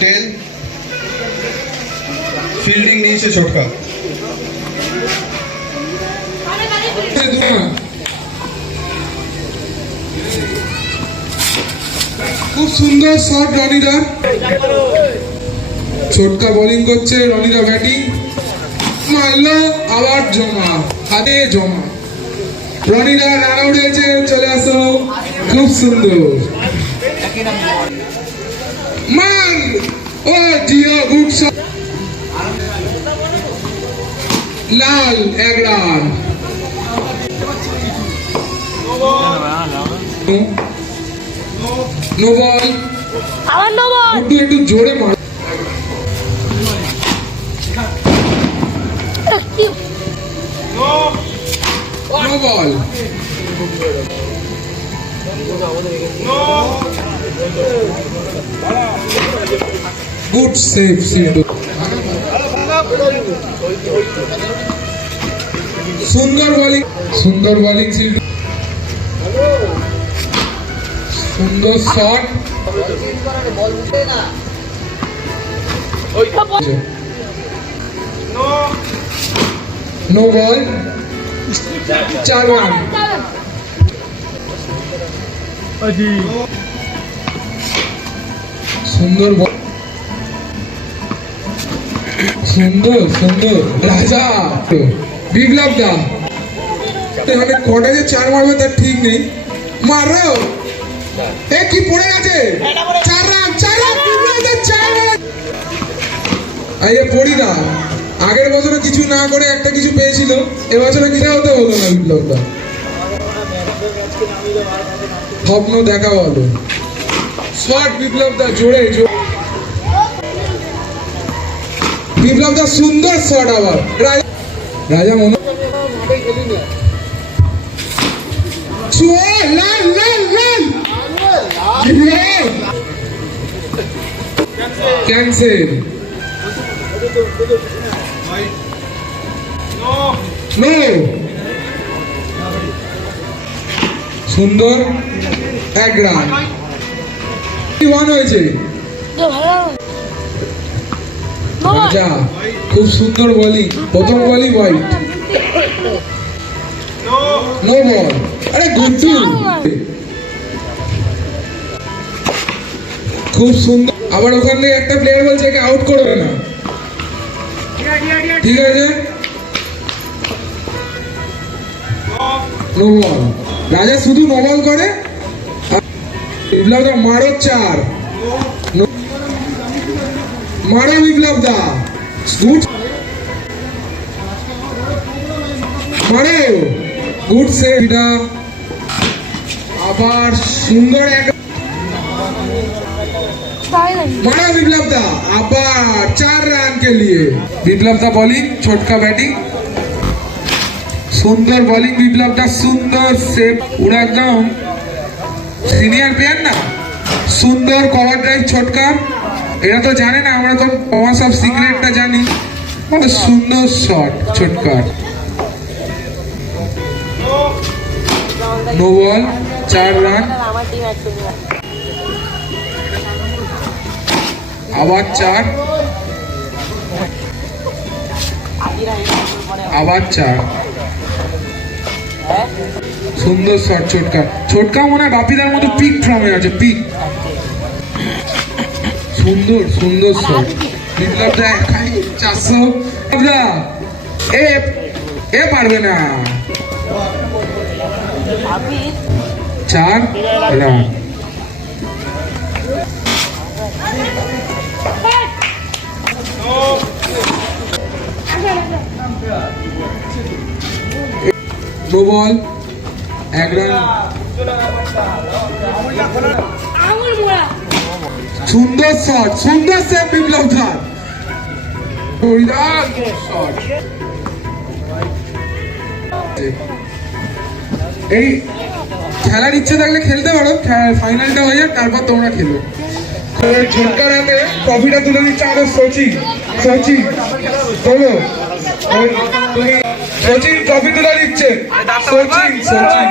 10 fielding নিয়েছে ছোটকা। খুব সুন্দর শট রনিদার। ছোটকা বোলিং করছে, রনিদা ব্যাটিং মারলো, আবার জমা, হাতে জমা। রনিদা রান আউট হয়েছে, চলে আসো। খুব সুন্দর মার, ও জিও, গুড শট। লাল 1 রান। নো বল, আবার নো বল। একটু জোরে মার। নো বল, গুড সেভ সিন্ধু। সুন্দর বোলিং, সুন্দর বোলিং সিন্ধু। সুন্দর শট। No ball, 4 run. সুন্দর বল, সুন্দর সুন্দর রাজা। বিপ্লব দা মানে কটা যে 4 মারবে তার ঠিক নেই। মারো, এ কি পড়ে গেছে। 4 রান, 4 রান, বিপ্লব দা 4 রান। আইয়ে পড়ি না, আগের বছরে কিছু না করে একটা কিছু পেয়েছিল, এবছরে কিছু হতে হলো না। বিপ্লব দা স্বপ্ন দেখা হলো। শট বিপ্লব দা, জোরে জোরে। বিপ্লব দা সুন্দর শট। আবার রাজা মনে লাল লাল লাল ক্যান্সেল। নো, সুন্দর 1 রান। 1 হয়েছে। রাজা খুব সুন্দর বোলিং, প্রথম বলই হোয়াইট। নো বল, আরে গুড্ডু খুব সুন্দর। আবার ওখান থেকে একটা প্লেয়ার বলছে একে আউট করবে না। ঠিক আছে, নো বল। রাজা শুধু নো বল করে। বিপ্লব দা মারো 4। মারো বিপ্লব দা, গুড মারো, গুড সেভ। আবার সুন্দর मारा विप्लव दा, आबार 4 रन के लिए। विप्लव दा बॉलिंग, छोटका बैटिंग, सुंदर बॉलिंग विप्लव दा, सुंदर सेव। पूरा एकदम সিনিয়র প্লেয়ার না, সুন্দর কভার ড্রাইভ ছোটকা। এরা তো জানে না, আমরা তো পাওয়া সব সিক্রেটটা জানি। সুন্দর শট ছোটকার। No ball, 4 run. আবার 4, আবার 4। সুন্দর শট ছোটকা। ছোটকা মনে হয় বাপিদার মতো পিক ফর্মে আছে, পিক। সুন্দর সুন্দর শট। বিপ্লব দা 400। এ পারবে না। 4 রান। No ball, 1 run. সুন্দর শট, সুন্দর সেভ বিপ্লব দা। এই খেলার ইচ্ছে থাকলে খেলতে পারো, ফাইনালটা হয়ে যাক, তারপর তোমরা খেলো। ছোটকার হাতে ট্রফিটা তুলে দিচ্ছে আমাদের সচিন। সচিন চলো, সচিন ট্রফি তুলে দিচ্ছে। সচিন সচিন